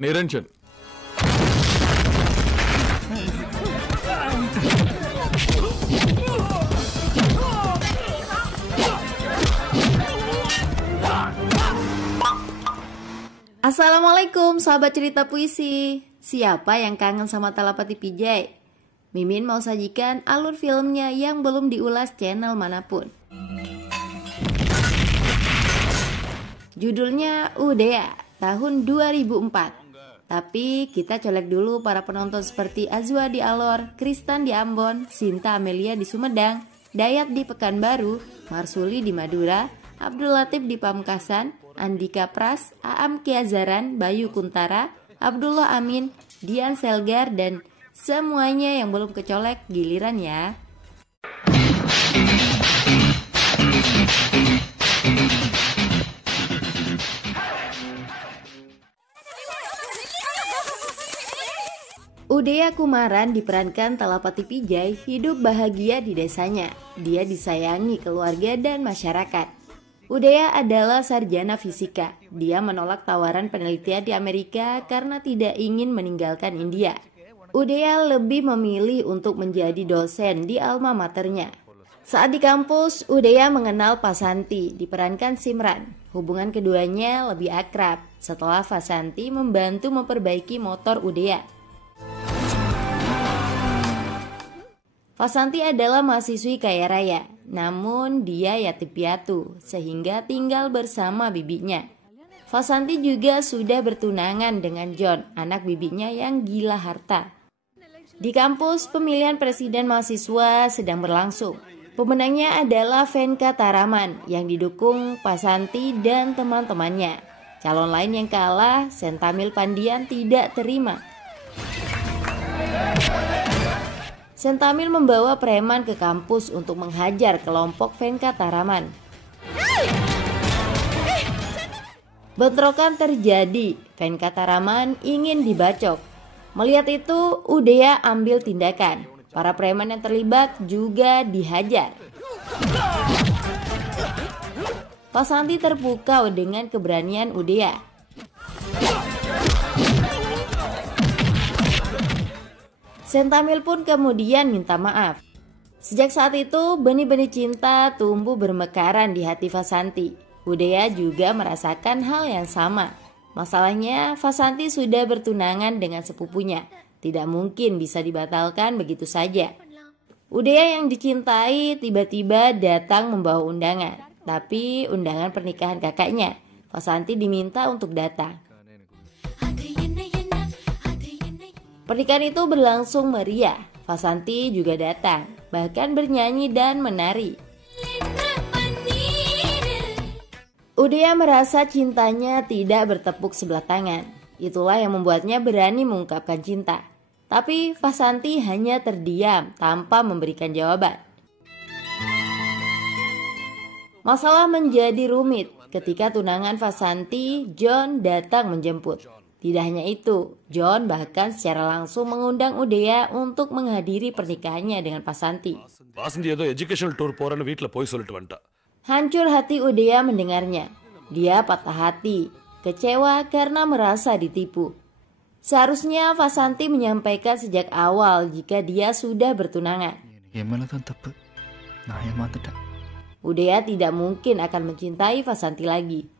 Niranjan. Assalamualaikum sahabat cerita puisi. Siapa yang kangen sama Talapati Pijay? Mimin mau sajikan alur filmnya yang belum diulas channel manapun. Judulnya Udea tahun 2004. Tapi kita colek dulu para penonton seperti Azwa di Alor, Kristan di Ambon, Sinta Amelia di Sumedang, Dayat di Pekanbaru, Marsuli di Madura, Abdul Latif di Pamekasan, Andika Pras, Aam Kiazaran, Bayu Kuntara, Abdullah Amin, Dian Selgar, dan semuanya yang belum kecolek giliran ya. Udea Kumaran diperankan Talapati Pijay hidup bahagia di desanya. Dia disayangi keluarga dan masyarakat. Udea adalah sarjana fisika. Dia menolak tawaran penelitian di Amerika karena tidak ingin meninggalkan India. Udea lebih memilih untuk menjadi dosen di alma maternya. Saat di kampus, Udea mengenal Pasanti, diperankan Simran. Hubungan keduanya lebih akrab setelah Pasanti membantu memperbaiki motor Udea. Pasanti adalah mahasiswi kaya raya, namun dia yatim piatu sehingga tinggal bersama bibinya. Pasanti juga sudah bertunangan dengan John, anak bibinya yang gila harta. Di kampus, pemilihan presiden mahasiswa sedang berlangsung. Pemenangnya adalah Venka Taraman yang didukung Pasanti dan teman-temannya. Calon lain yang kalah, Sentamil Pandian, tidak terima. Sentamil membawa preman ke kampus untuk menghajar kelompok Venka Taraman. Bentrokan terjadi, Venka Taraman ingin dibacok. Melihat itu, Udea ambil tindakan. Para preman yang terlibat juga dihajar. Pasanti terpukau dengan keberanian Udea. Sentamil pun kemudian minta maaf. Sejak saat itu, benih-benih cinta tumbuh bermekaran di hati Pasanti. Udea juga merasakan hal yang sama. Masalahnya, Pasanti sudah bertunangan dengan sepupunya. Tidak mungkin bisa dibatalkan begitu saja. Udea yang dicintai tiba-tiba datang membawa undangan. Tapi undangan pernikahan kakaknya. Pasanti diminta untuk datang. Pernikahan itu berlangsung meriah. Pasanti juga datang, bahkan bernyanyi dan menari. Udea merasa cintanya tidak bertepuk sebelah tangan. Itulah yang membuatnya berani mengungkapkan cinta. Tapi Pasanti hanya terdiam tanpa memberikan jawaban. Masalah menjadi rumit ketika tunangan Pasanti, John datang menjemput. Tidak hanya itu, John bahkan secara langsung mengundang Udea untuk menghadiri pernikahannya dengan Pasanti. Hancur hati Udea mendengarnya. Dia patah hati, kecewa karena merasa ditipu. Seharusnya Pasanti menyampaikan sejak awal jika dia sudah bertunangan. Udea tidak mungkin akan mencintai Pasanti lagi.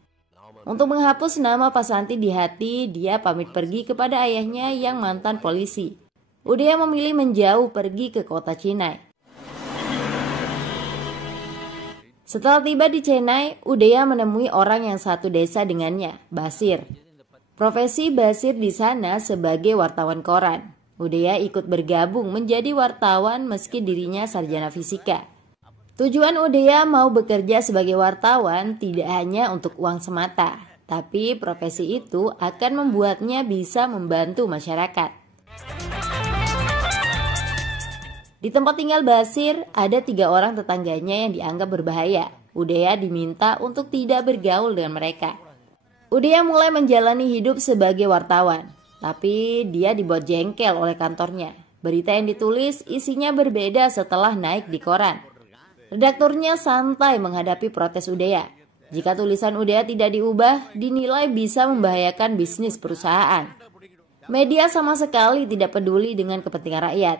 Untuk menghapus nama Pasanti di hati, dia pamit pergi kepada ayahnya yang mantan polisi. Udea memilih menjauh pergi ke kota Chennai. Setelah tiba di Chennai, Udea menemui orang yang satu desa dengannya, Basir. Profesi Basir di sana sebagai wartawan koran. Udea ikut bergabung menjadi wartawan meski dirinya sarjana fisika. Tujuan Udea mau bekerja sebagai wartawan tidak hanya untuk uang semata, tapi profesi itu akan membuatnya bisa membantu masyarakat. Di tempat tinggal Basir, ada 3 orang tetangganya yang dianggap berbahaya. Udea diminta untuk tidak bergaul dengan mereka. Udea mulai menjalani hidup sebagai wartawan, tapi dia dibuat jengkel oleh kantornya. Berita yang ditulis isinya berbeda setelah naik di koran. Redakturnya santai menghadapi protes Udea. Jika tulisan Udea tidak diubah, dinilai bisa membahayakan bisnis perusahaan. Media sama sekali tidak peduli dengan kepentingan rakyat.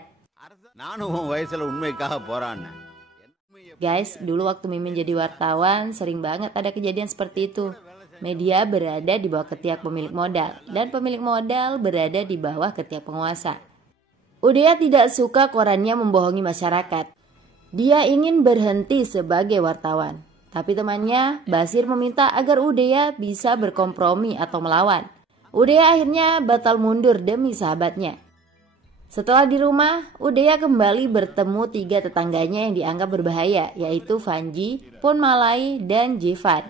Guys, dulu waktu Mimin jadi wartawan, sering banget ada kejadian seperti itu. Media berada di bawah ketiak pemilik modal, dan pemilik modal berada di bawah ketiak penguasa. Udea tidak suka korannya membohongi masyarakat. Dia ingin berhenti sebagai wartawan. Tapi temannya, Basir, meminta agar Udea bisa berkompromi atau melawan. Udea akhirnya batal mundur demi sahabatnya. Setelah di rumah, Udea kembali bertemu 3 tetangganya yang dianggap berbahaya, yaitu Vanji, Pon Malai, dan Jevan.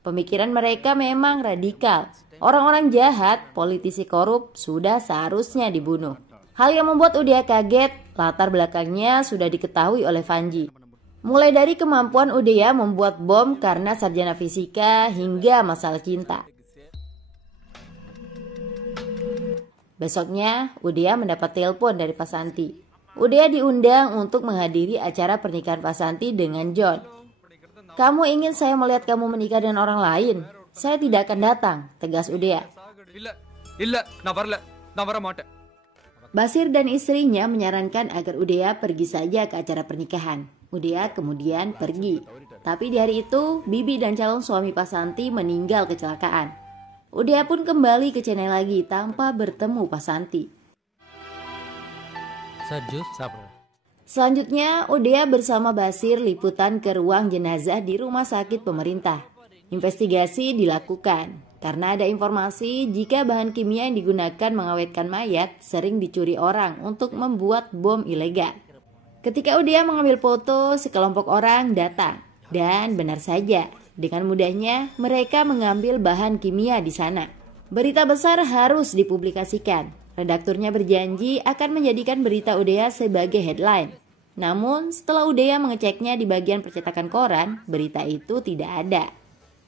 Pemikiran mereka memang radikal. Orang-orang jahat, politisi korup sudah seharusnya dibunuh. Hal yang membuat Udea kaget, latar belakangnya sudah diketahui oleh Vanji. Mulai dari kemampuan Udea membuat bom karena sarjana fisika hingga masalah cinta. Besoknya, Udea mendapat telepon dari Pak Santi. Udea diundang untuk menghadiri acara pernikahan Pak Santi dengan John. "Kamu ingin saya melihat kamu menikah dengan orang lain? Saya tidak akan datang," tegas Udea. Basir dan istrinya menyarankan agar Udea pergi saja ke acara pernikahan. Udea kemudian pergi. Tapi di hari itu, bibi dan calon suami Pak Santi meninggal kecelakaan. Udea pun kembali ke Chennai lagi tanpa bertemu Pak Santi. Selanjutnya, Udea bersama Basir liputan ke ruang jenazah di rumah sakit pemerintah. Investigasi dilakukan karena ada informasi jika bahan kimia yang digunakan mengawetkan mayat sering dicuri orang untuk membuat bom ilegal. Ketika Udea mengambil foto, sekelompok orang datang. Dan benar saja, dengan mudahnya mereka mengambil bahan kimia di sana. Berita besar harus dipublikasikan. Redakturnya berjanji akan menjadikan berita Udea sebagai headline. Namun setelah Udea mengeceknya di bagian percetakan koran, berita itu tidak ada.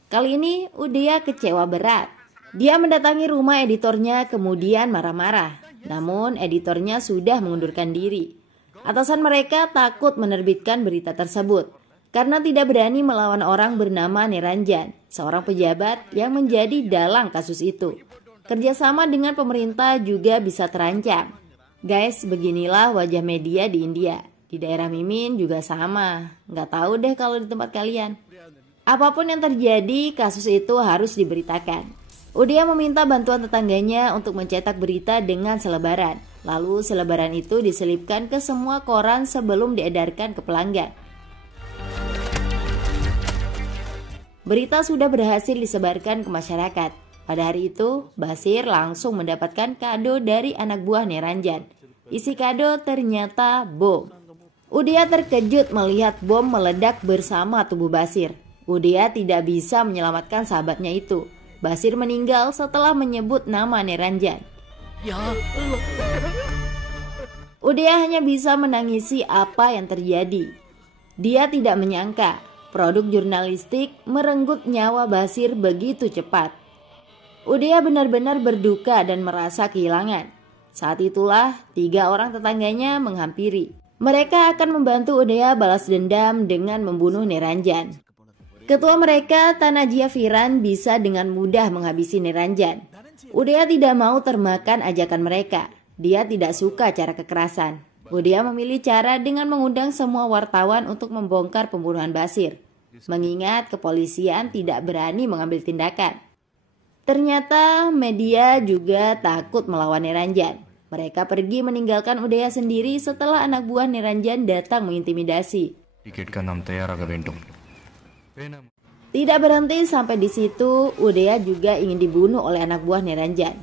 Kali ini Udea kecewa berat. Dia mendatangi rumah editornya kemudian marah-marah. Namun editornya sudah mengundurkan diri. Atasan mereka takut menerbitkan berita tersebut karena tidak berani melawan orang bernama Niranjan, seorang pejabat yang menjadi dalang kasus itu. Kerjasama dengan pemerintah juga bisa terancam. Guys, beginilah wajah media di India. Di daerah Mimin juga sama. Nggak tahu deh kalau di tempat kalian. Apapun yang terjadi, kasus itu harus diberitakan. Udea meminta bantuan tetangganya untuk mencetak berita dengan selebaran. Lalu selebaran itu diselipkan ke semua koran sebelum diedarkan ke pelanggan. Berita sudah berhasil disebarkan ke masyarakat. Pada hari itu, Basir langsung mendapatkan kado dari anak buah Niranjan. Isi kado ternyata bom. Udea terkejut melihat bom meledak bersama tubuh Basir. Udea tidak bisa menyelamatkan sahabatnya itu. Basir meninggal setelah menyebut nama Niranjan. Ya Allah. Udea hanya bisa menangisi apa yang terjadi. Dia tidak menyangka produk jurnalistik merenggut nyawa Basir begitu cepat. Udea benar-benar berduka dan merasa kehilangan. Saat itulah 3 orang tetangganya menghampiri. Mereka akan membantu Udea balas dendam dengan membunuh Niranjan. Ketua mereka, Tanajia Firan, bisa dengan mudah menghabisi Niranjan. Udea tidak mau termakan ajakan mereka. Dia tidak suka cara kekerasan. Udea memilih cara dengan mengundang semua wartawan untuk membongkar pembunuhan Basir, mengingat kepolisian tidak berani mengambil tindakan. Ternyata media juga takut melawan Niranjan. Mereka pergi meninggalkan Udea sendiri setelah anak buah Niranjan datang mengintimidasi. Tidak berhenti sampai di situ, Udea juga ingin dibunuh oleh anak buah Niranjan.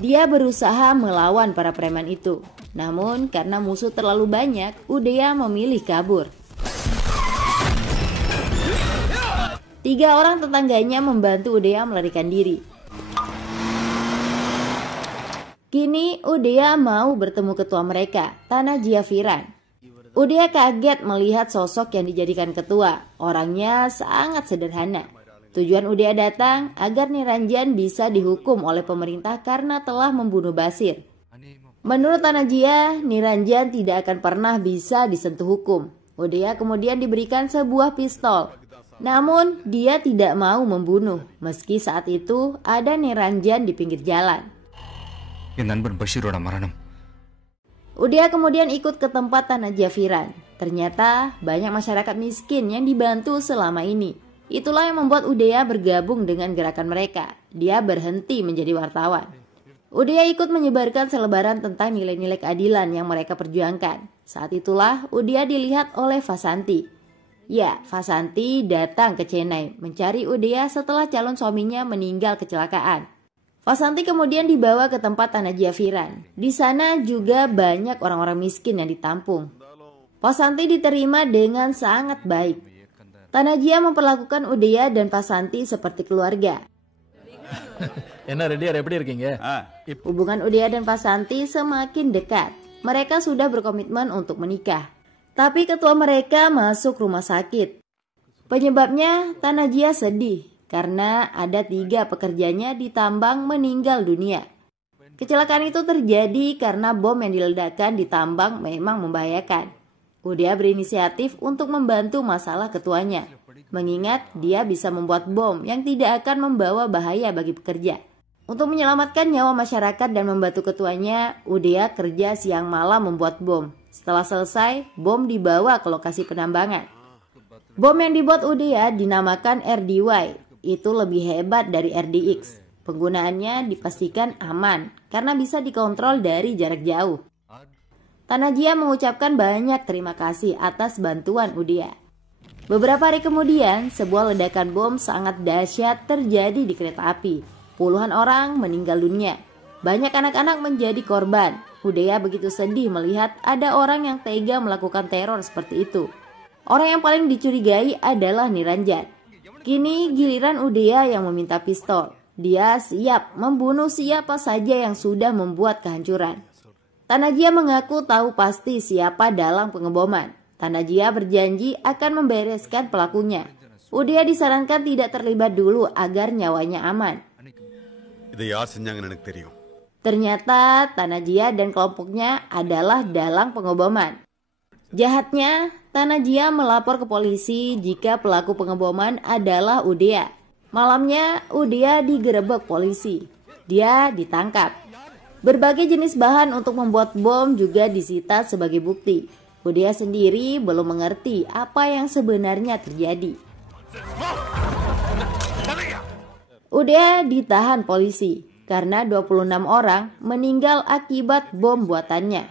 Dia berusaha melawan para preman itu. Namun karena musuh terlalu banyak, Udea memilih kabur. 3 orang tetangganya membantu Udea melarikan diri. Kini Udea mau bertemu ketua mereka, Tanajia Firan. Udea kaget melihat sosok yang dijadikan ketua. Orangnya sangat sederhana. Tujuan Udea datang agar Niranjan bisa dihukum oleh pemerintah karena telah membunuh Basir. Menurut Tanajia, Niranjan tidak akan pernah bisa disentuh hukum. Udea kemudian diberikan sebuah pistol. Namun dia tidak mau membunuh meski saat itu ada Niranjan di pinggir jalan. Udia kemudian ikut ke tempat Tanah Jafiran. Ternyata banyak masyarakat miskin yang dibantu selama ini. Itulah yang membuat Udia bergabung dengan gerakan mereka. Dia berhenti menjadi wartawan. Udia ikut menyebarkan selebaran tentang nilai-nilai keadilan yang mereka perjuangkan. Saat itulah Udia dilihat oleh Vasanti. Ya, Vasanti datang ke Chennai mencari Udia setelah calon suaminya meninggal kecelakaan. Vasanti kemudian dibawa ke tempat Tanah Jafiran. Di sana juga banyak orang-orang miskin yang ditampung. Vasanti diterima dengan sangat baik. Tanajia memperlakukan Udia dan Vasanti seperti keluarga. Hubungan Udia dan Vasanti semakin dekat. Mereka sudah berkomitmen untuk menikah. Tapi ketua mereka masuk rumah sakit. Penyebabnya Tanajia sedih karena ada 3 pekerjanya di tambang meninggal dunia. Kecelakaan itu terjadi karena bom yang diledakkan di tambang memang membahayakan. Udia berinisiatif untuk membantu masalah ketuanya, mengingat dia bisa membuat bom yang tidak akan membawa bahaya bagi pekerja. Untuk menyelamatkan nyawa masyarakat dan membantu ketuanya, Udia kerja siang malam membuat bom. Setelah selesai, bom dibawa ke lokasi penambangan. Bom yang dibuat Udia dinamakan RDY. Itu lebih hebat dari RDX. Penggunaannya dipastikan aman karena bisa dikontrol dari jarak jauh. Tanajia mengucapkan banyak terima kasih atas bantuan Udia. Beberapa hari kemudian, sebuah ledakan bom sangat dahsyat terjadi di kereta api. Puluhan orang meninggal dunia. Banyak anak-anak menjadi korban. Udia begitu sedih melihat ada orang yang tega melakukan teror seperti itu. Orang yang paling dicurigai adalah Niranjan. Kini giliran Udia yang meminta pistol. Dia siap membunuh siapa saja yang sudah membuat kehancuran. Tanajia mengaku tahu pasti siapa dalang pengeboman. Tanajia berjanji akan membereskan pelakunya. Udia disarankan tidak terlibat dulu agar nyawanya aman. Ternyata Tanajia dan kelompoknya adalah dalang pengeboman. Jahatnya, Tanajia melapor ke polisi jika pelaku pengeboman adalah Udia. Malamnya, Udia digerebek polisi. Dia ditangkap. Berbagai jenis bahan untuk membuat bom juga disita sebagai bukti. Udia sendiri belum mengerti apa yang sebenarnya terjadi. Udia ditahan polisi karena 26 orang meninggal akibat bom buatannya.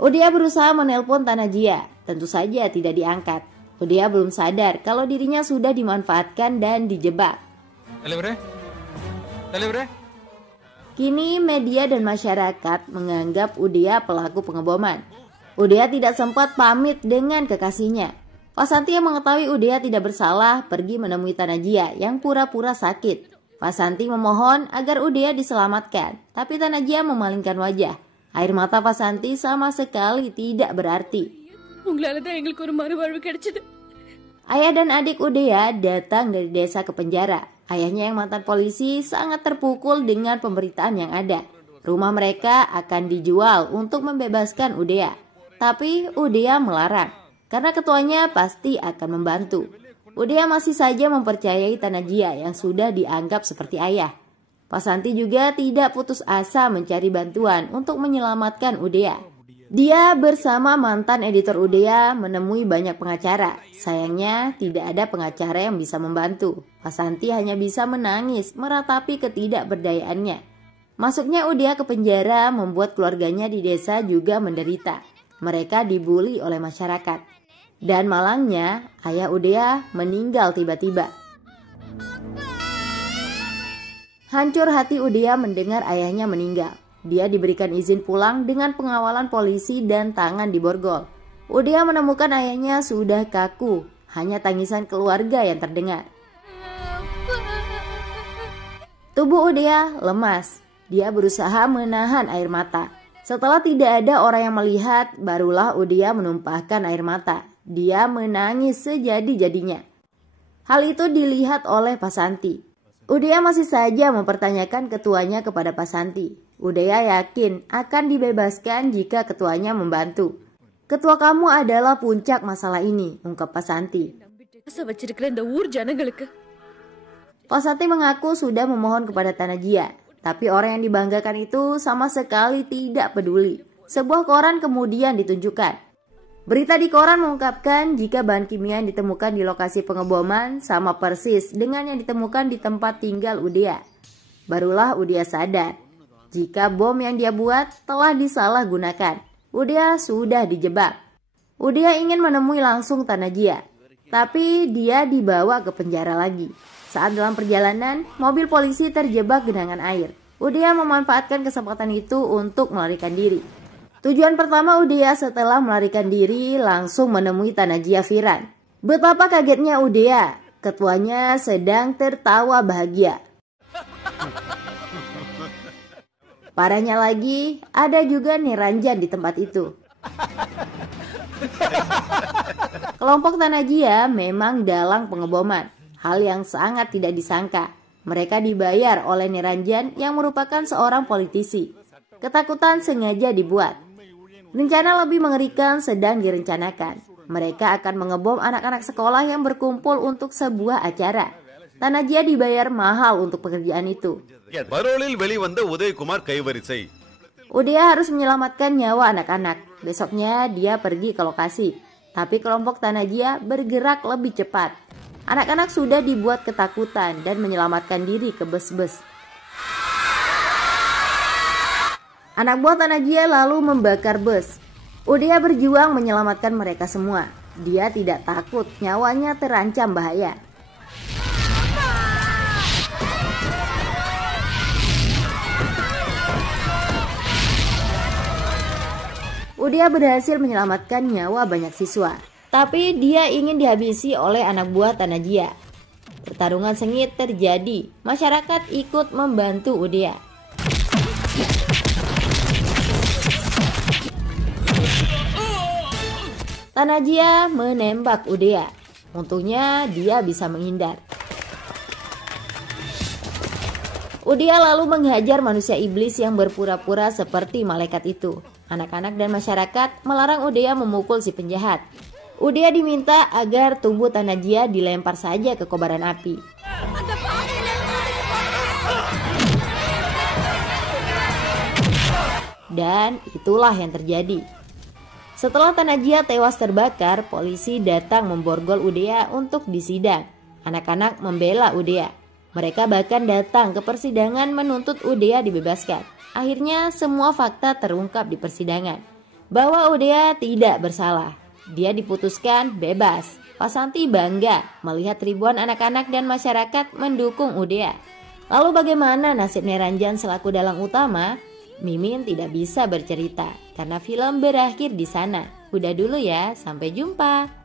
Udia berusaha menelpon Tanajia, tentu saja tidak diangkat. Udia belum sadar kalau dirinya sudah dimanfaatkan dan dijebak. Kini media dan masyarakat menganggap Udia pelaku pengeboman. Udia tidak sempat pamit dengan kekasihnya. Vasanti yang mengetahui Udia tidak bersalah pergi menemui Tanajia yang pura-pura sakit. Vasanti memohon agar Udia diselamatkan, tapi Tanajia memalingkan wajah. Air mata Vasanti sama sekali tidak berarti. Ayah dan adik Udia datang dari desa ke penjara. Ayahnya yang mantan polisi sangat terpukul dengan pemberitaan yang ada. Rumah mereka akan dijual untuk membebaskan Udia. Tapi Udia melarang, karena ketuanya pasti akan membantu. Udia masih saja mempercayai Tanajia yang sudah dianggap seperti ayah. Vasanti juga tidak putus asa mencari bantuan untuk menyelamatkan Udia. Dia bersama mantan editor Udia menemui banyak pengacara. Sayangnya tidak ada pengacara yang bisa membantu. Vasanti hanya bisa menangis meratapi ketidakberdayaannya. Masuknya Udia ke penjara membuat keluarganya di desa juga menderita. Mereka dibuli oleh masyarakat. Dan malangnya, ayah Udia meninggal tiba-tiba. Hancur hati Udia mendengar ayahnya meninggal. Dia diberikan izin pulang dengan pengawalan polisi dan tangan diborgol. Udia menemukan ayahnya sudah kaku, hanya tangisan keluarga yang terdengar. Tubuh Udia lemas. Dia berusaha menahan air mata. Setelah tidak ada orang yang melihat, barulah Udia menumpahkan air mata. Dia menangis sejadi-jadinya. Hal itu dilihat oleh Vasanti. Udia masih saja mempertanyakan ketuanya kepada Vasanti. Udia yakin akan dibebaskan jika ketuanya membantu. Ketua kamu adalah puncak masalah ini, ungkap Vasanti. Posati mengaku sudah memohon kepada Tanajia, tapi orang yang dibanggakan itu sama sekali tidak peduli. Sebuah koran kemudian ditunjukkan. Berita di koran mengungkapkan jika bahan kimia yang ditemukan di lokasi pengeboman sama persis dengan yang ditemukan di tempat tinggal Udea. Barulah Udea sadar jika bom yang dia buat telah disalahgunakan. Udea sudah dijebak. Udea ingin menemui langsung Tanajia, tapi dia dibawa ke penjara lagi. Saat dalam perjalanan, mobil polisi terjebak genangan air. Udea memanfaatkan kesempatan itu untuk melarikan diri. Tujuan pertama Udea setelah melarikan diri langsung menemui Tanajia Firan. Betapa kagetnya Udea, ketuanya sedang tertawa bahagia. Parahnya lagi, ada juga Niranjan di tempat itu. Kelompok Tanajia memang dalang pengeboman. Hal yang sangat tidak disangka. Mereka dibayar oleh Niranjan yang merupakan seorang politisi. Ketakutan sengaja dibuat. Rencana lebih mengerikan sedang direncanakan. Mereka akan mengebom anak-anak sekolah yang berkumpul untuk sebuah acara. Tanajia dibayar mahal untuk pekerjaan itu. Udea harus menyelamatkan nyawa anak-anak. Besoknya dia pergi ke lokasi. Tapi kelompok Tanajia bergerak lebih cepat. Anak-anak sudah dibuat ketakutan dan menyelamatkan diri ke bus-bus. Anak buah Tanajia lalu membakar bus. Udea berjuang menyelamatkan mereka semua. Dia tidak takut nyawanya terancam bahaya. Udea berhasil menyelamatkan nyawa banyak siswa. Tapi dia ingin dihabisi oleh anak buah Tanajia. Pertarungan sengit terjadi. Masyarakat ikut membantu Udea. Tanajia menembak Udea. Untungnya dia bisa menghindar. Udea lalu menghajar manusia iblis yang berpura-pura seperti malaikat itu. Anak-anak dan masyarakat melarang Udea memukul si penjahat. Udea diminta agar tubuh Tanajia dilempar saja ke kobaran api. Dan itulah yang terjadi. Setelah Tanajia tewas terbakar, polisi datang memborgol Udea untuk disidang. Anak-anak membela Udea. Mereka bahkan datang ke persidangan menuntut Udea dibebaskan. Akhirnya semua fakta terungkap di persidangan. Bahwa Udea tidak bersalah. Dia diputuskan bebas. Pasanti bangga melihat ribuan anak-anak dan masyarakat mendukung Udea. Lalu bagaimana nasib Niranjan selaku dalang utama? Mimin tidak bisa bercerita karena film berakhir di sana. Udah dulu ya, sampai jumpa.